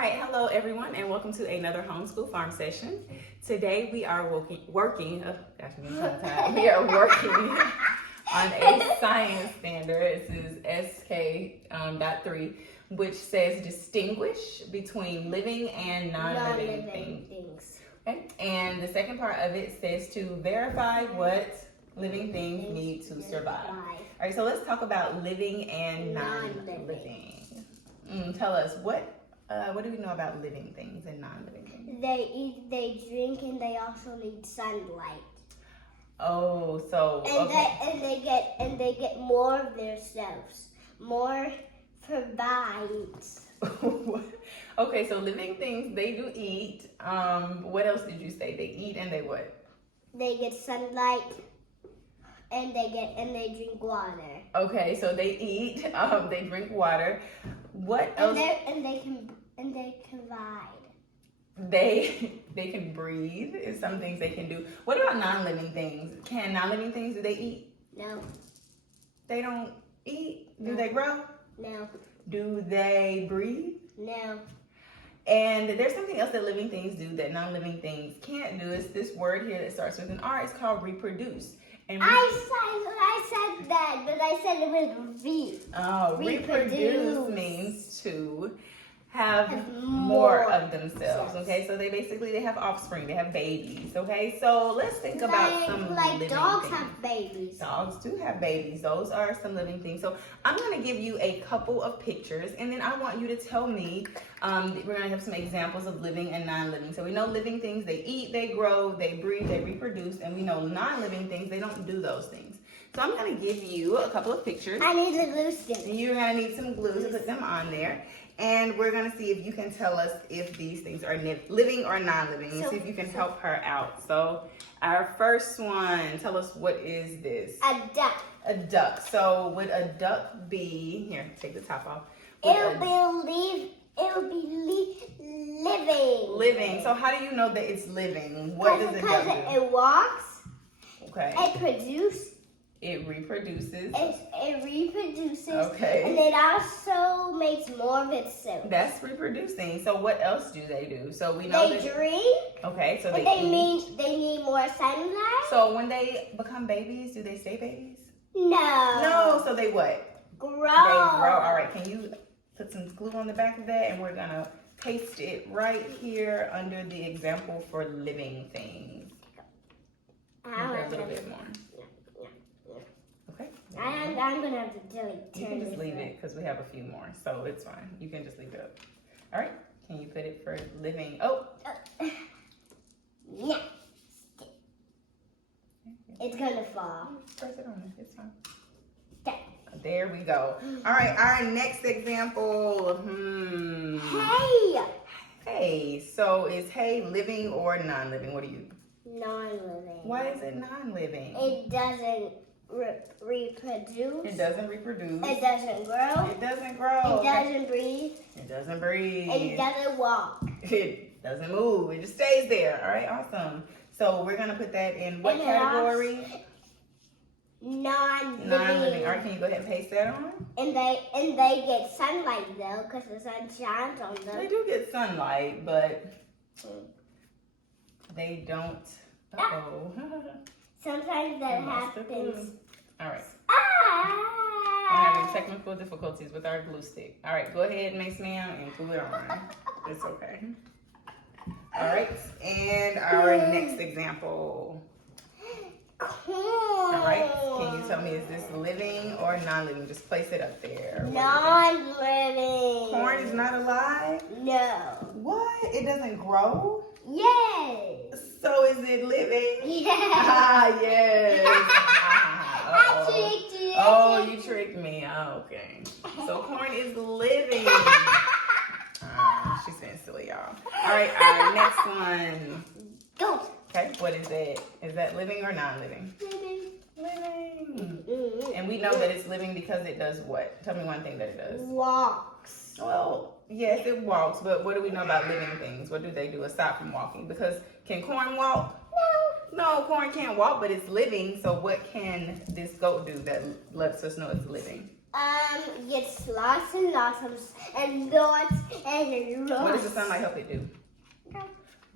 right, hello everyone, and welcome to another homeschool farm session. Today we are working on a science standard. This is Sk.3, which says distinguish between living and non-living things. Okay? And the second part of it says to verify what living things need to survive. All right, so let's talk about living and non-living. Tell us, what do we know about living things and non-living things? They eat, they drink, and they also need sunlight. Oh, so and they get more of themselves. More provides. Okay, so living things, they do eat. What else did you say? They eat and they what? They get sunlight. And they drink water. Okay, so they eat, they drink water. What else? And they can ride. They can breathe. Is some things they can do. What about non-living things? Can non-living things, do they eat? No. They don't eat? No. Do they grow? No. Do they breathe? No. And there's something else that living things do that non-living things can't do. It's this word here that starts with an R. It's called reproduce. And I said that, but I said it was V. Oh, reproduce means to have more of themselves. Okay, so they have offspring, they have babies. Okay, so let's think about some living dogs things. have babies. Dogs do have babies. Those are some living things. So I'm going to give you a couple of pictures, and then I want you to tell me, we're going to have some examples of living and non-living. So we know living things, they eat, they grow, they breathe, they reproduce, and we know non-living things, they don't do those things. So I'm going to give you a couple of pictures. I need the glue stick. You're going to need some glue to put them on there. And we're going to see if you can tell us if these things are living or non-living, and see if you can help her out. So our first one, tell us, what is this? A duck. A duck. So would a duck be, here, take the top off. It'll be living. Living. So how do you know that it's living? What does a duck do? Because it walks. Okay. It produces. It reproduces. It reproduces. Okay. And it also makes more of itself. That's reproducing. So what else do they do? So we know they drink. Okay, so they need more sunlight. So when they become babies, do they stay babies? No. No. So they what? Grow. They grow. All right. Can you put some glue on the back of that, and we're gonna paste it right here under the example for living things. A little bit more. Okay. I'm gonna have to turn it. You can just leave it because we have a few more, so it's fine. You can just leave it up. All right. Can you put it for living? Oh. Yeah. It's gonna fall. Press it on. It's fine. Okay. There we go. All right. Our next example. Hey. Hey. So is hay living or non-living? What do you? Non-living. Why is it non-living? It doesn't reproduce. It doesn't reproduce. It doesn't grow. It doesn't grow. It doesn't breathe. It doesn't breathe. It doesn't walk. It doesn't move. It just stays there. All right, awesome. So we're gonna put that in what category? Non-living. Non-living. All right, can you go ahead and paste that on? And they get sunlight though, because the sun shines on them. They do get sunlight, but they don't. Uh-oh. Sometimes that happens. All right. Ah! We're having technical difficulties with our glue stick. All right, go ahead, Miss Ma'am, and glue it on. It's okay. All right, and our next example. Corn. All right, can you tell me, is this living or non-living? Just place it up there. Non-living. Corn is not alive? No. What? It doesn't grow? Yes. So is it living? Yes. Ah, yes. I tricked you. Oh, you tricked me. Oh, okay. So corn is living. She's being silly, y'all. All right, our next one. Go. Okay, what is it? Is that living or non-living? Living. Living. And we know that it's living because it does what? Tell me one thing that it does. Walks. Well, yes, it walks, but what do we know about living things? What do they do aside from walking? Because can corn walk? No, corn can't walk, but it's living. So what can this goat do that lets us know it's living? Gets lots and lots and lots and lots. What does the sunlight help it do?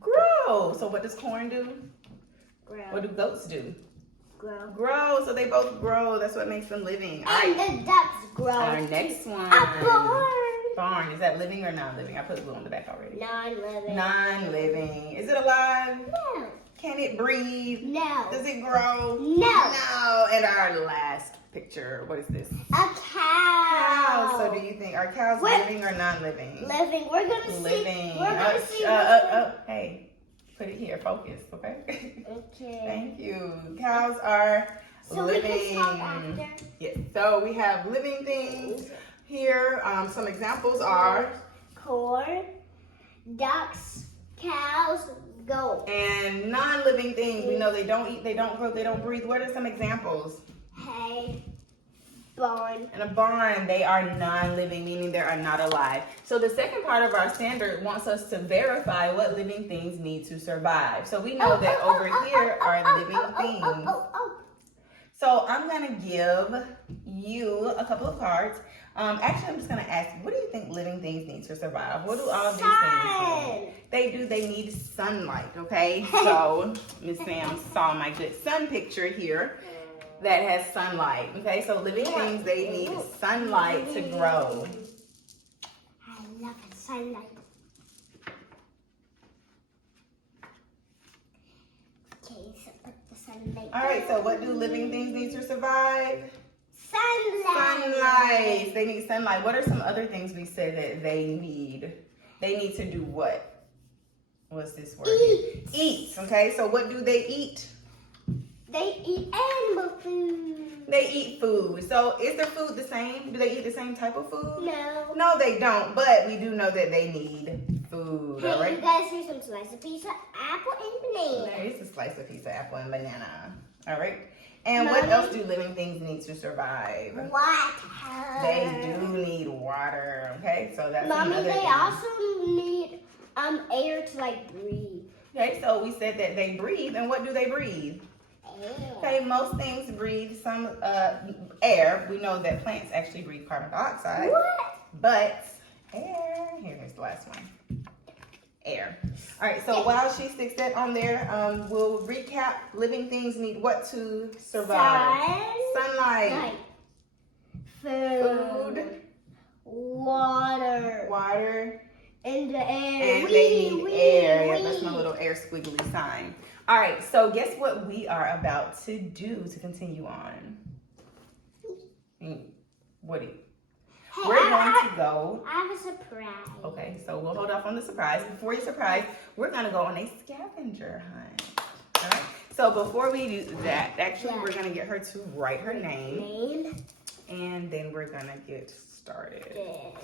Grow. So what does corn do? Grow. What do goats do? Grow. Grow. So they both grow. That's what makes them living. And the ducks grow. Our next one. A barn. Barn. Is that living or non-living? I put blue on the back already. Non-living. Non-living. Is it alive? No. Can it breathe? No. Does it grow? No. No. And our last picture. What is this? A cow. Cows. So do you think are cows living or non-living? Living. We're gonna see. Living. We're gonna see. Hey, put it here. Focus. Okay. Okay. Thank you. Cows are So living. we can talk after. Yes. So we have living things here. Some examples are corn, ducks, cows, goats. and non-living things. We know they don't eat, they don't grow, they don't breathe. What are some examples? Hay, barn. In a barn, they are non-living, meaning they are not alive. So the second part of our standard wants us to verify what living things need to survive. So we know that over here are living things. So I'm gonna give you a couple of cards. Actually, I'm just gonna ask you, what do you think living things need to survive? What do all of these things need? They need sunlight, okay? So Miss Sam saw my good sun picture here that has sunlight, okay? So living things, they need sunlight to grow. I love it, sunlight. Okay, so put the sunlight. All right, so what do living things need to survive? Sunlight. Sunlight. They need sunlight. What are some other things we said that they need? They need to do what? What's this word? Eat. Eat. Okay, so what do they eat? They eat animal food. They eat food. So is their food the same? Do they eat the same type of food? No. No, they don't. But we do know that they need food. Hey, All right. you guys, here's some slice of pizza, apple, and banana. There is a slice of pizza, apple, and banana. All right. And Mommy? what else do living things need to survive? Water. They do need water. Okay, so that's Mommy, another they thing. also need air to like breathe. Okay, so we said that they breathe, and what do they breathe? Air. Okay, most things breathe some air. We know that plants actually breathe carbon dioxide. What? But air, here's the last one. Air. All right, so while she sticks that on there, we'll recap. Living things need what to survive? Sunlight. Light. Food. Water. Water. And the air. And they need air. Yeah, that's my little air squiggly sign. All right, so guess what we are about to do to continue on? What do you? Hey, We're going to go. I have a surprise. Okay, so we'll hold off on the surprise. Before you surprise, we're going to go on a scavenger hunt. All right, so before we do that, actually, we're going to get her to write her name. And then we're going to get started. Okay,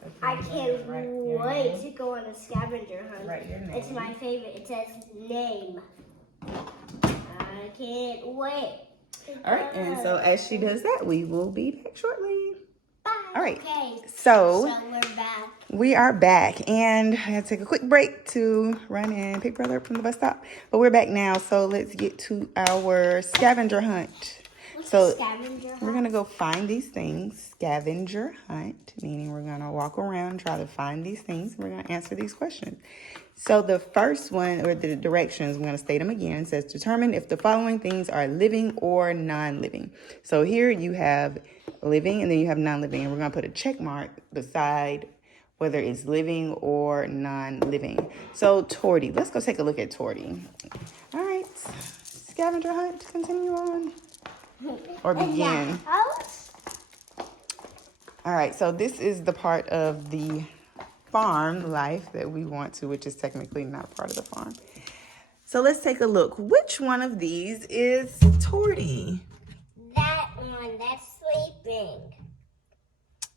so I can't wait to go on a scavenger hunt. Write your name. It's my favorite. It says name. I can't wait. All right, and so as she does that, we will be back shortly. Bye. All right. Okay. So we're back. we are back, and I had to take a quick break to run and pick brother up from the bus stop. But we're back now, so let's get to our scavenger hunt. So Scavenger hunt? we're gonna go find these things. Scavenger hunt, meaning we're gonna walk around, try to find these things. We're gonna answer these questions. So the first one, or the directions, I'm gonna state them again. It says, determine if the following things are living or non-living. So here you have living, and then you have non-living, and we're gonna put a check mark beside whether it's living or non-living. So Torty, let's go take a look at Torty. All right, scavenger hunt, continue on. Or begin. All right, so this is the part of the farm life that we want to, which is technically not part of the farm. So let's take a look. Which one of these is Torty? That one, that's sleeping.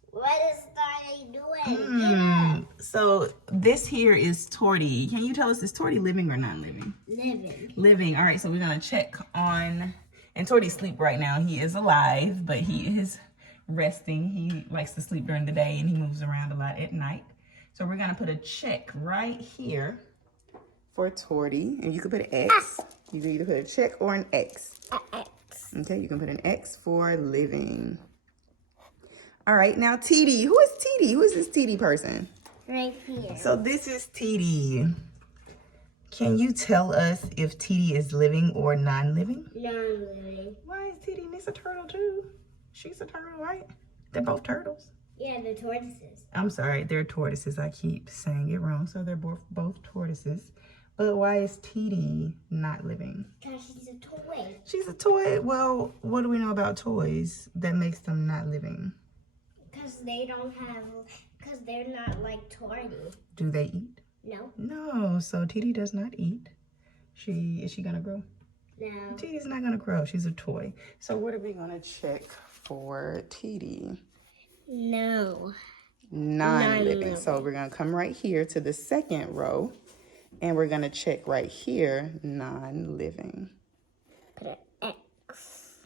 What is Torty doing? Get up. So this here is Torty. Can you tell us, is Torty living or non-living? Living. Living. All right, so we're gonna check on, and Torty's asleep right now. He is alive, but he is resting. He likes to sleep during the day, and he moves around a lot at night. So we're gonna put a check right here for Torty, and you can put an X. You can either put a check or an X. X. Okay, you can put an X for living. All right, now TD. Who is TD? Who is this TD person? Right here. So this is TD. Can you tell us if TD is living or non-living? Non-living. Why is TD? And it's a turtle too. She's a turtle, right? They're both turtles. Yeah, the tortoises. I'm sorry, they're tortoises. I keep saying it wrong. So they're both tortoises. But why is TD not living? Because she's a toy. She's a toy. Well, what do we know about toys that makes them not living? Because they don't have, because they're not like torty. Do they eat? No. No, so TD does not eat. Is she gonna grow? No. TD's not gonna grow. She's a toy. So what are we gonna check for TD? No. Non-living. So we're gonna come right here to the second row, and we're gonna check right here, non-living. Put an X.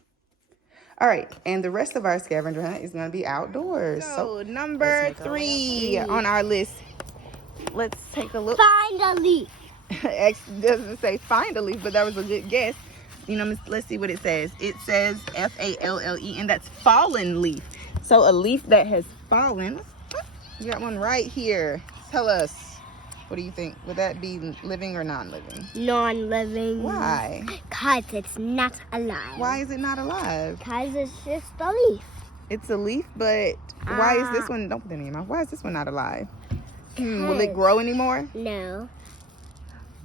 All right, and the rest of our scavenger hunt is gonna be outdoors. So number 3 on our list. Let's take a look. Find a leaf. X doesn't say find a leaf, but that was a good guess. You know, let's see what it says. It says F-A-L-L-E, and that's fallen leaf. So a leaf that has fallen. You got one right here. Tell us, what do you think? Would that be living or non-living? Non-living. Why? Because it's not alive. Why is it not alive? Because it's just a leaf. It's a leaf, but why is this one, don't put that in your mouth. Why is this one not alive? Will it grow anymore? No.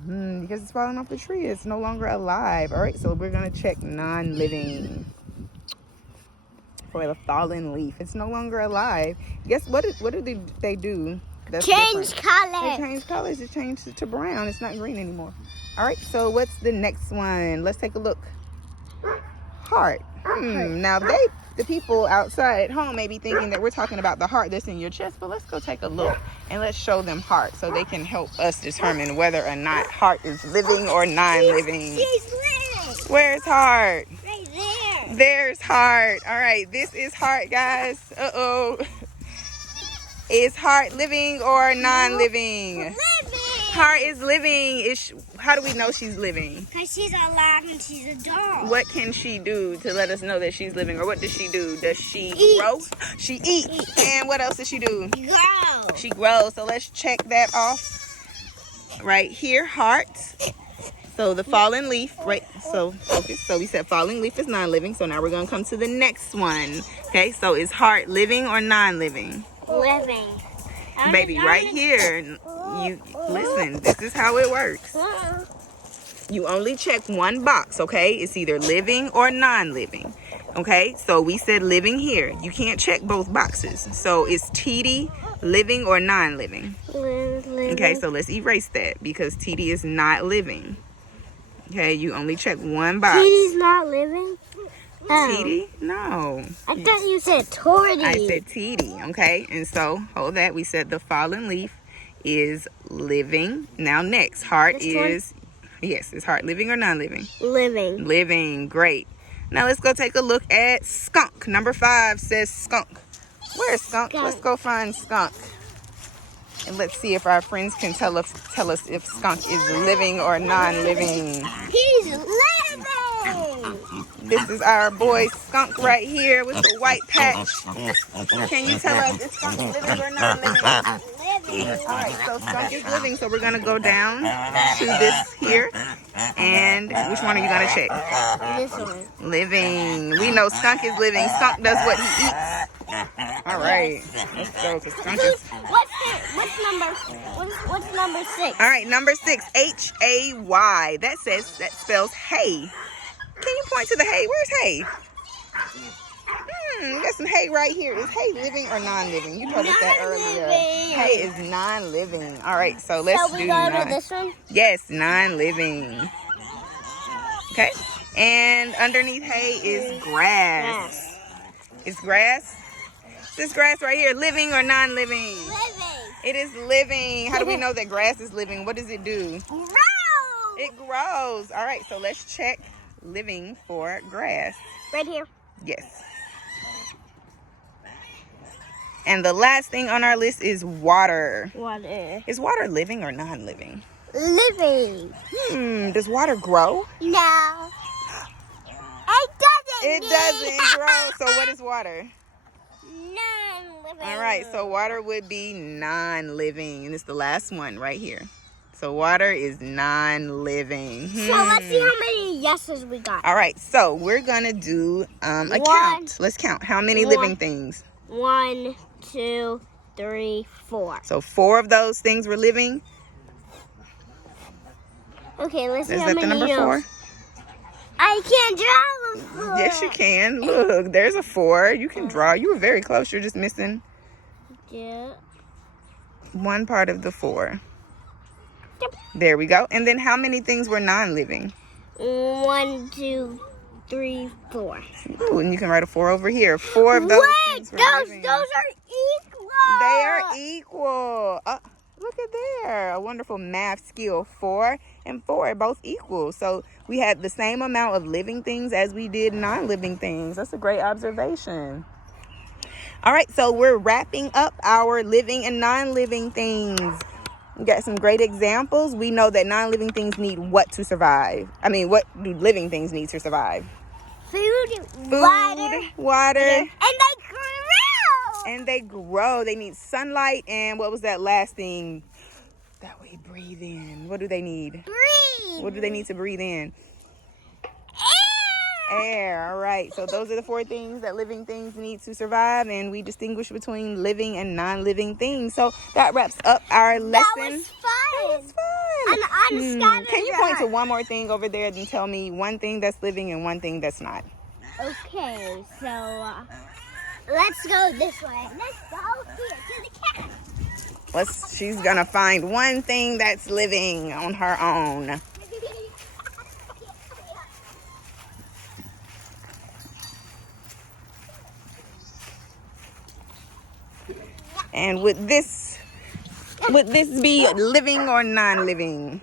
Because it's falling off the tree. It's no longer alive. All right, so we're going to check non-living for the fallen leaf. It's no longer alive. Guess what do they do? That's change different? colors. They change colors. It changed to brown. It's not green anymore. All right, so what's the next one? Let's take a look. Heart. Now the people outside at home may be thinking that we're talking about the heart that's in your chest, but let's go take a look and let's show them heart so they can help us determine whether or not heart is living or non-living. She's living. Where's heart? Right there. There's heart. All right, this is heart, guys. Uh-oh. Is heart living or non-living? Living. Heart is living. How do we know she's living? Because she's alive and she's a dog. What can she do to let us know that she's living? Or what does she do? Does she Eat. grow? She eats. And what else does she do? Grow. She grows. So let's check that off. Right here, heart. So the fallen leaf, right? So focus. So we said fallen leaf is non-living. So now we're going to come to the next one. Okay, so is heart living or non-living? Living. Baby, right here. You listen, this is how it works. You only check one box, okay? It's either living or non-living. Okay, so we said living here. You can't check both boxes. So is TD living or non-living? Living. Okay, so let's erase that because TD is not living. Okay, you only check one box. TD's not living? TD? No. I thought you said Torty. I said TD, okay? And so, hold that. We said the fallen leaf is living. Now next, heart is, yes, is heart living or non-living? Living. Living, great. Now let's go take a look at skunk. Number 5 says skunk. Where's skunk? Let's go find skunk. And let's see if our friends can tell us if skunk is living or non-living. He's living. This is our boy skunk right here with the white patch. Can you tell us if skunk is living or non-living? Living. All right, so skunk is living. So we're going to go down to this here. And which one are you going to check? This one. Living. We know skunk is living. Skunk does what he eats. All right, let's go. Cause skunk is... What's number 6? All right, number 6, H-A-Y. That spells hay. Can you point to the hay? Where's hay? We got some hay right here. Is hay living or non-living? You told us that earlier. Hay is non-living. All right, so let's do So we go to this one? Yes, non-living. Okay, and underneath hay is grass. Is grass? This grass right here living or non-living? Living. It is living. How do we know that grass is living? What does it do? Grow. It grows. All right, so let's check living for grass. Right here. Yes. And the last thing on our list is water. Water. Is water living or non-living? Living. Does water grow? No. It doesn't. It doesn't grow. So what is water? Non-living. All right, so water would be non-living, and it's the last one right here. So water is non-living. So let's see how many yeses we got. All right, so we're gonna do a count. Let's count how many living things. 1, 2, 3, 4. So 4 of those things were living. Okay, let's see Is how that many the number 4? I can't draw them. Yes, you can. Look, there's a 4. You can draw. You were very close. You're just missing one part of the 4. Yep. There we go. And then how many things were non-living? 1, 2, 3, 4. Ooh, and you can write a 4 over here. 4 of those things were living. Those are equal. They are equal. Look at there. A wonderful math skill. 4 and 4 are both equal. So we had the same amount of living things as we did non-living things. That's a great observation. All right, so we're wrapping up our living and non-living things. We got some great examples. We know that non-living things need what to survive? I mean, what do living things need to survive? Food, water. And they grow. They need sunlight, and what was that last thing that we breathe in? What do they need? Breathe. What do they need to breathe in? Air. All right. So those are the 4 things that living things need to survive, and we distinguish between living and non-living things. So that wraps up our lesson. That was fun. I'm a scavenger. Can you point to one more thing over there and tell me one thing that's living and one thing that's not? Okay, so let's go this way. Let's go here to the cat. She's gonna find one thing that's living on her own. And would this be living or non-living?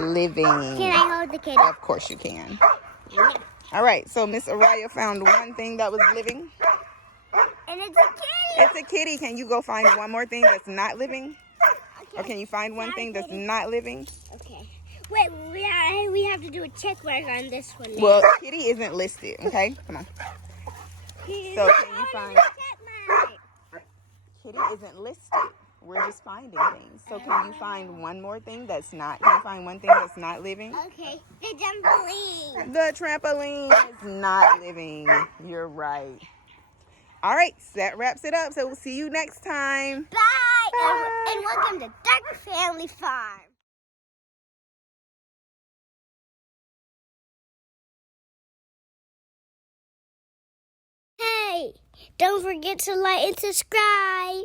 Living. Can I hold the kitty? Of course you can. Yeah. All right, so Miss Aryah found one thing that was living. And it's a kitty. It's a kitty. Can you go find one more thing that's not living? Okay. Or can you find one thing that's not living? Okay. Wait, we have to do a check mark on this one now. Well, kitty isn't listed, okay? Come on. So can you find... Kitty isn't listed. We're just finding things. So can you find one more thing that's not... Can you find one thing that's not living? Okay. The trampoline. The trampoline is not living. You're right. All right, so that wraps it up. So we'll see you next time. Bye. And welcome to Duck Family Farm. Hey, don't forget to like and subscribe.